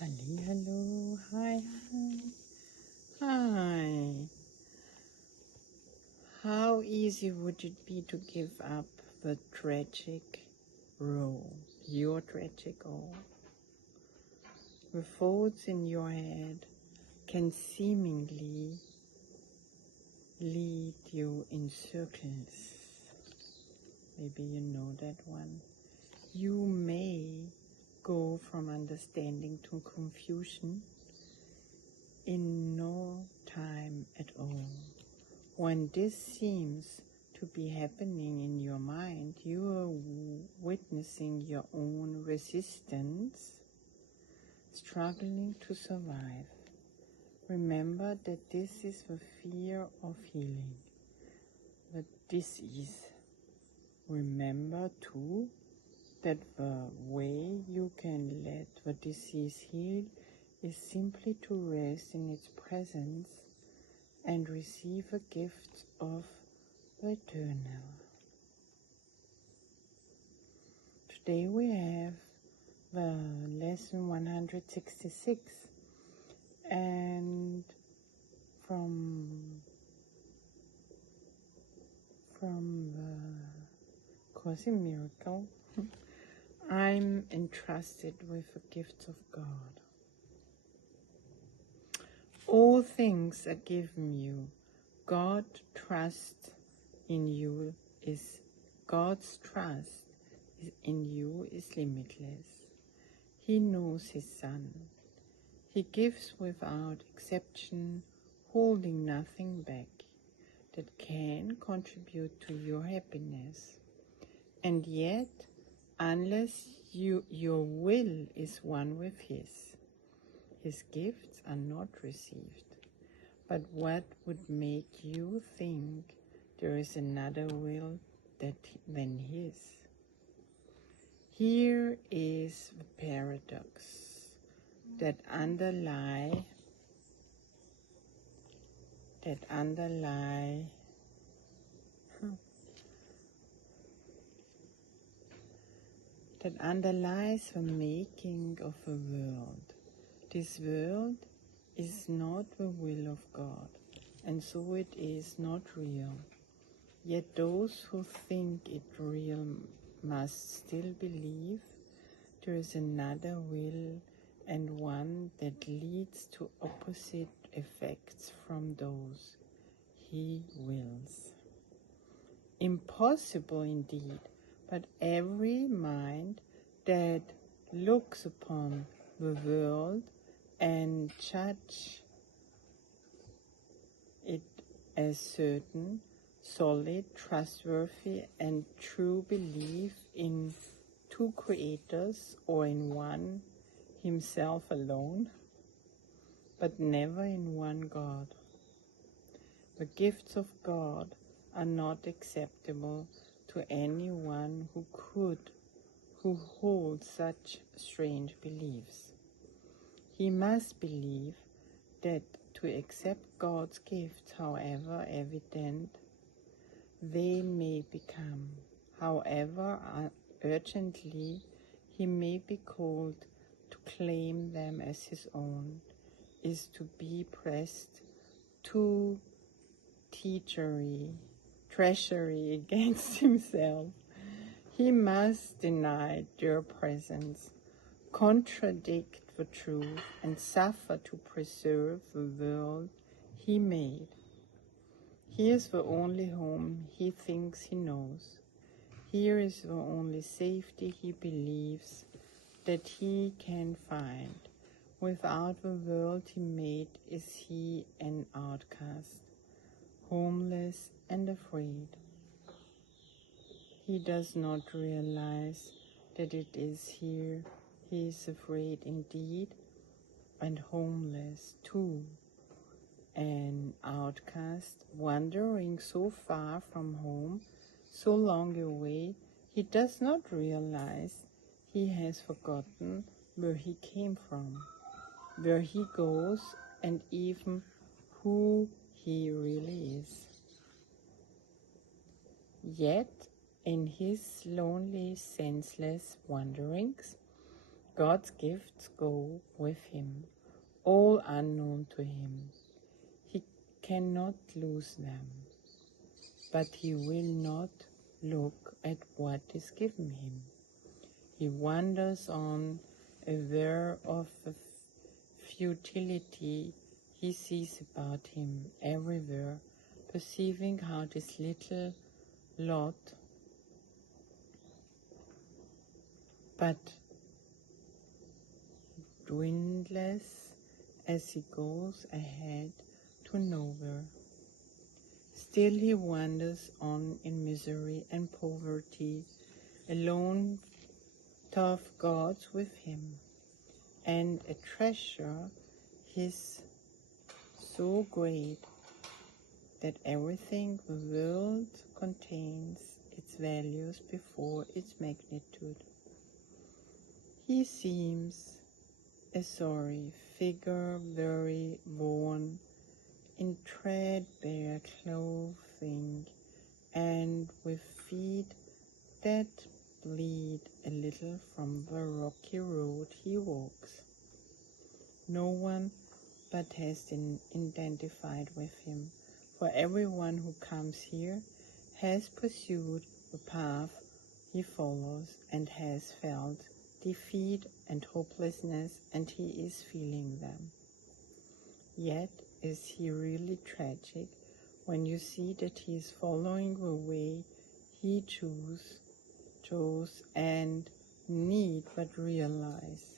Halli, hello, hi, hi. How easy would it be to give up the tragic role, your tragic role? The thoughts in your head can seemingly lead you in circles. Maybe you know that one. You may go from understanding to confusion in no time at all. When this seems to be happening in your mind, you are witnessing your own resistance, struggling to survive. Remember that this is the fear of healing, the disease. Remember too that the way you can let the disease heal is simply to rest in its presence and receive a gift of the eternal. Today we have the lesson 166, and from the Course in Miracle, I'm entrusted with the gifts of God. All things are given you. God's trust in you is limitless. He knows his Son. He gives without exception, holding nothing back that can contribute to your happiness. And yet, unless your will is one with his gifts are not received. But what would make you think there is another will than his? Here is the paradox that underlies the making of a world. This world is not the will of God, and so it is not real. Yet those who think it real must still believe there is another will, and one that leads to opposite effects from those he wills. Impossible indeed, but every mind that looks upon the world and judges it as certain, solid, trustworthy, and true belief in two creators or in one, himself alone, but never in one God. The gifts of God are not acceptable to anyone who holds such strange beliefs. He must believe that to accept God's gifts, however evident they may become, however urgently he may be called to claim them as his own, is to be pressed to treachery against himself. He must deny their presence, contradict the truth, and suffer to preserve the world he made. Here is the only home he thinks he knows. Here is the only safety he believes that he can find. Without the world he made is he an outcast, homeless and afraid. He does not realize that it is here he is afraid indeed, and homeless too, an outcast, wandering so far from home, so long away, he does not realize he has forgotten where he came from, where he goes, and even who he really is. Yet, in his lonely, senseless wanderings, God's gifts go with him, all unknown to him. He cannot lose them, but he will not look at what is given him. He wanders on, aware of the futility he sees about him everywhere, perceiving how this little lot but dwindles as he goes ahead to nowhere. Still he wanders on in misery and poverty, alone, tough gods with him, and a treasure his so great that everything the world contains its values before its magnitude. He seems a sorry figure, very worn, in threadbare clothing, and with feet that bleed a little from the rocky road he walks. No one but has been identified with him, for everyone who comes here has pursued the path he follows and has felt defeat and hopelessness, and he is feeling them. Yet is he really tragic when you see that he is following the way he chose and need but realize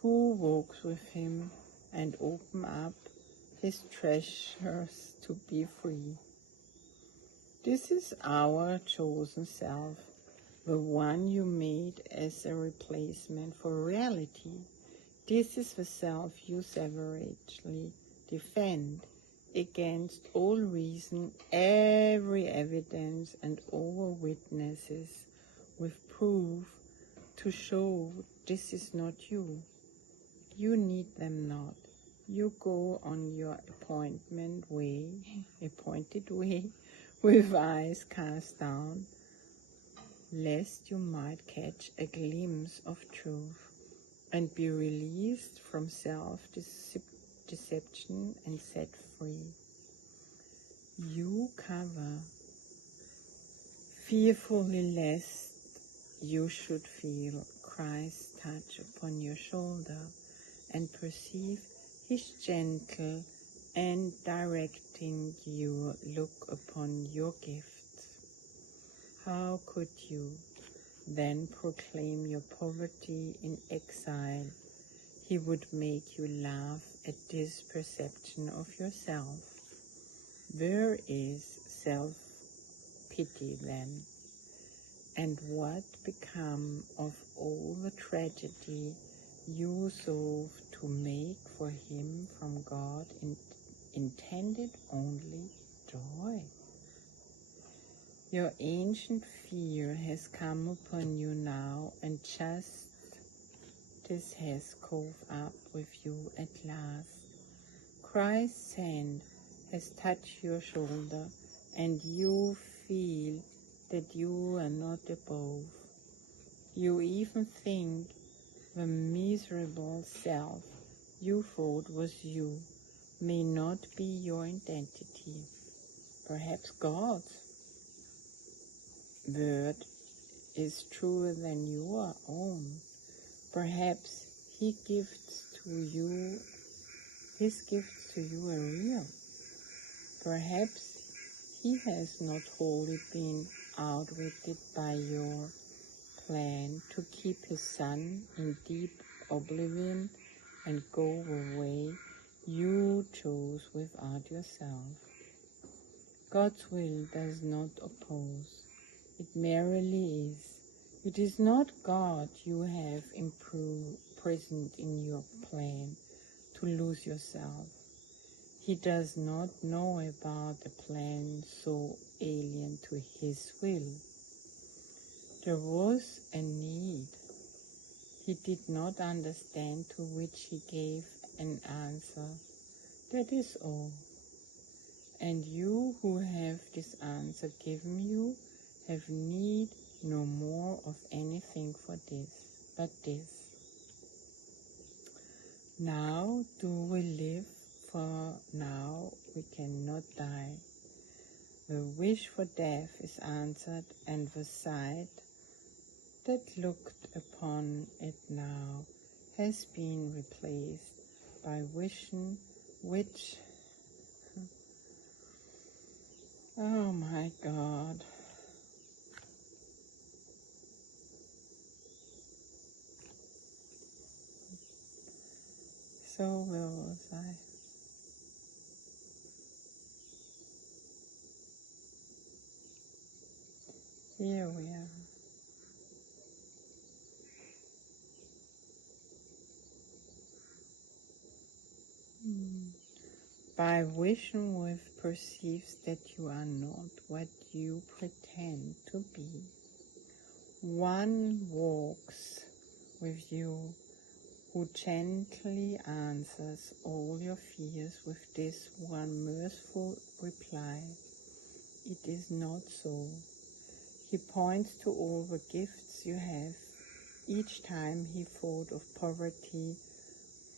who walks with him and open up his treasures to be free. This is our chosen self, the one you made as a replacement for reality. This is the self you savagely defend against all reason, every evidence, and all witnesses, with proof to show this is not you. You need them not. You go on your appointed way, with eyes cast down, lest you might catch a glimpse of truth and be released from self-deception and set free. You cover fearfully lest you should feel Christ's touch upon your shoulder and perceive his gentle and directing you look upon your gifts. How could you then proclaim your poverty in exile? He would make you laugh at this perception of yourself. Where is self-pity then? And what become of all the tragedy you sought to make for him from God intended only joy? Your ancient fear has come upon you now, and justice has caught up with you at last. Christ's hand has touched your shoulder, and you feel that you are not above. You even think the miserable self you thought was you may not be your identity. Perhaps God's word is truer than your own. Perhaps his gifts to you are real. Perhaps he has not wholly been outwitted by your plan to keep his son in deep oblivion and go the way you chose without yourself. God's will does not oppose. It merely is. It is not God you have imprisoned in your plan to lose yourself. He does not know about a plan so alien to his will. There was a need he did not understand, to which he gave an answer. That is all. And you who have this answer given you have need no more of anything for this. but this. Now do we live, for now we cannot die. The wish for death is answered, and the sight that looked upon it now has been replaced by vision which, oh my God, so will I. Here we are. By vision with perceives that you are not what you pretend to be. One walks with you who gently answers all your fears with this one merciful reply. It is not so. He points to all the gifts you have. Each time he thought of poverty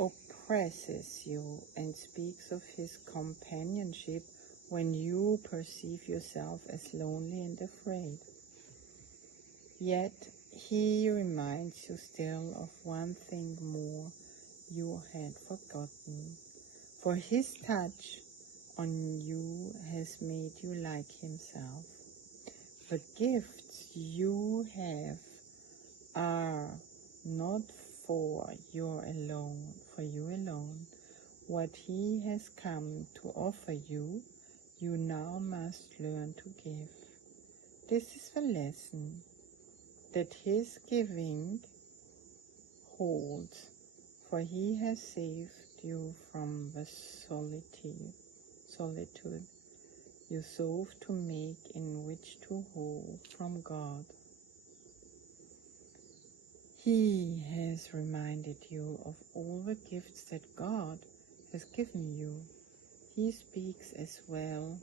oppresses you and speaks of his companionship when you perceive yourself as lonely and afraid. Yet he reminds you still of one thing more you had forgotten, for his touch on you has made you like himself. The gifts you have are not for you alone. What he has come to offer you, you now must learn to give. This is the lesson that his giving holds, for he has saved you from the solitude you sought to make in which to hold from God. He has reminded you of all the gifts that God has given you. He speaks as well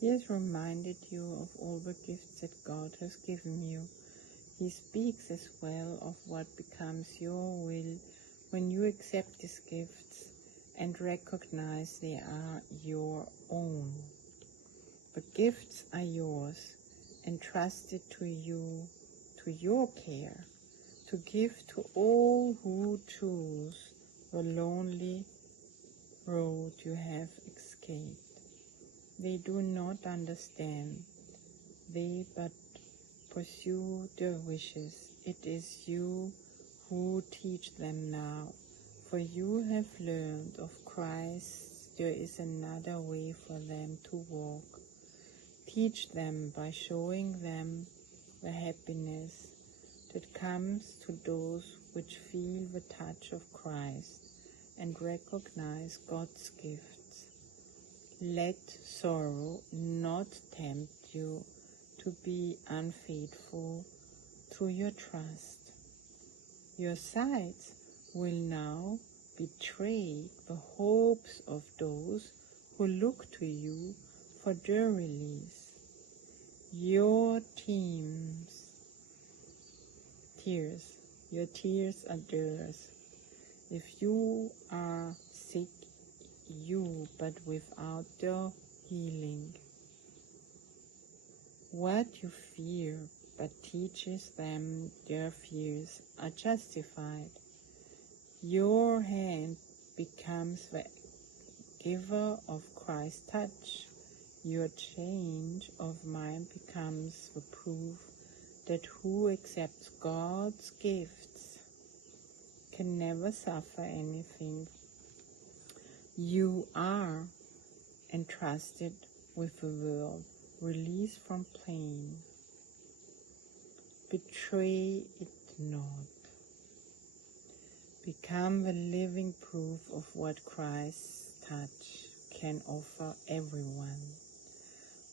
He has reminded you of all the gifts that God has given you. He speaks as well of what becomes your will when you accept these gifts and recognize they are your own. The gifts are yours, entrusted to you, to your care, to give to all who choose the lonely road you have escaped. They do not understand, they but pursue their wishes. It is you who teach them now, for you have learned of Christ. There is another way for them to walk. Teach them by showing them the happiness that comes to those which feel the touch of Christ and recognize God's gifts. Let sorrow not tempt you to be unfaithful to your trust. Your sights will now betray the hopes of those who look to you for their release. Your tears are theirs. If you are sick, you but without their healing. What you fear but teaches them their fears are justified. Your hand becomes the giver of Christ's touch. Your change of mind becomes the proof that who accepts God's gifts can never suffer anything. You are entrusted with the world, released from pain. Betray it not. Become the living proof of what Christ's touch can offer everyone.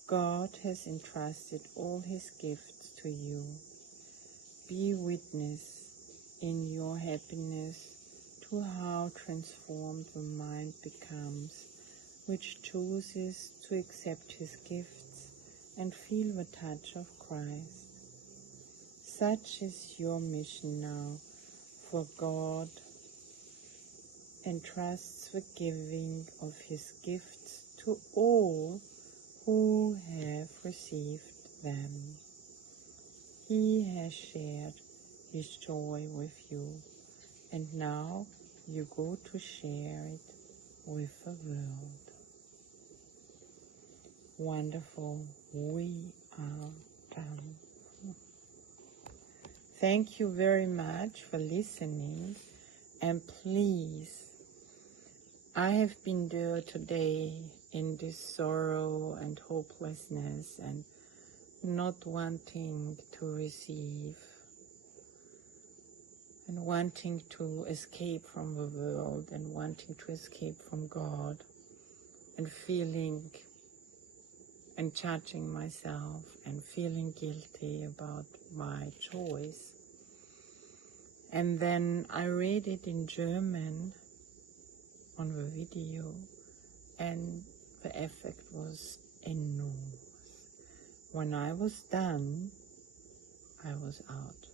God has entrusted all His gifts to you. Be witness in your happiness to how transformed the mind becomes, which chooses to accept His gifts and feel the touch of Christ. Such is your mission now, for God entrusts the giving of His gifts to all who have received them. He has shared His joy with you, and now you go to share it with the world. Wonderful. We are done. Thank you very much for listening, and please, I have been there today in this sorrow and hopelessness and not wanting to receive and wanting to escape from the world and wanting to escape from God and feeling and judging myself and feeling guilty about my choice. And then I read it in German on the video, and the effect was enormous. When I was done, I was out.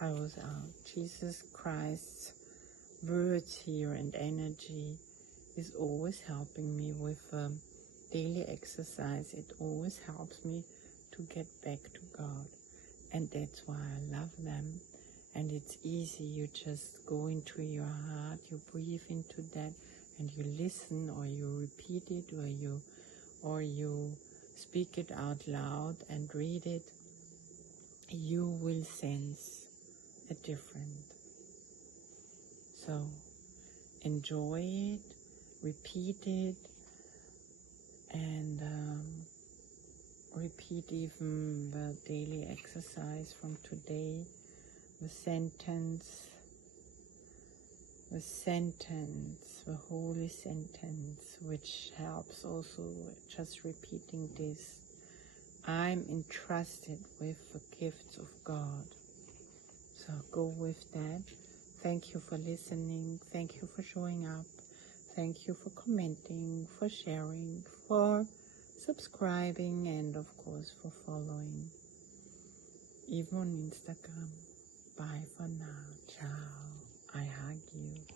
I was out. Jesus Christ's words here and energy is always helping me with daily exercise. It always helps me to get back to God, and that's why I love them. And it's easy. You just go into your heart, you breathe into that, and you listen, or you repeat it, or you speak it out loud and read it. You will sense a difference. So enjoy it, repeat it, and repeat even the daily exercise from today, the holy sentence, which helps also just repeating this. I'm entrusted with the gifts of God. So go with that. Thank you for listening. Thank you for showing up. Thank you for commenting, for sharing, for subscribing, and of course for following. Even on Instagram. Bye for now. Ciao. I hug you.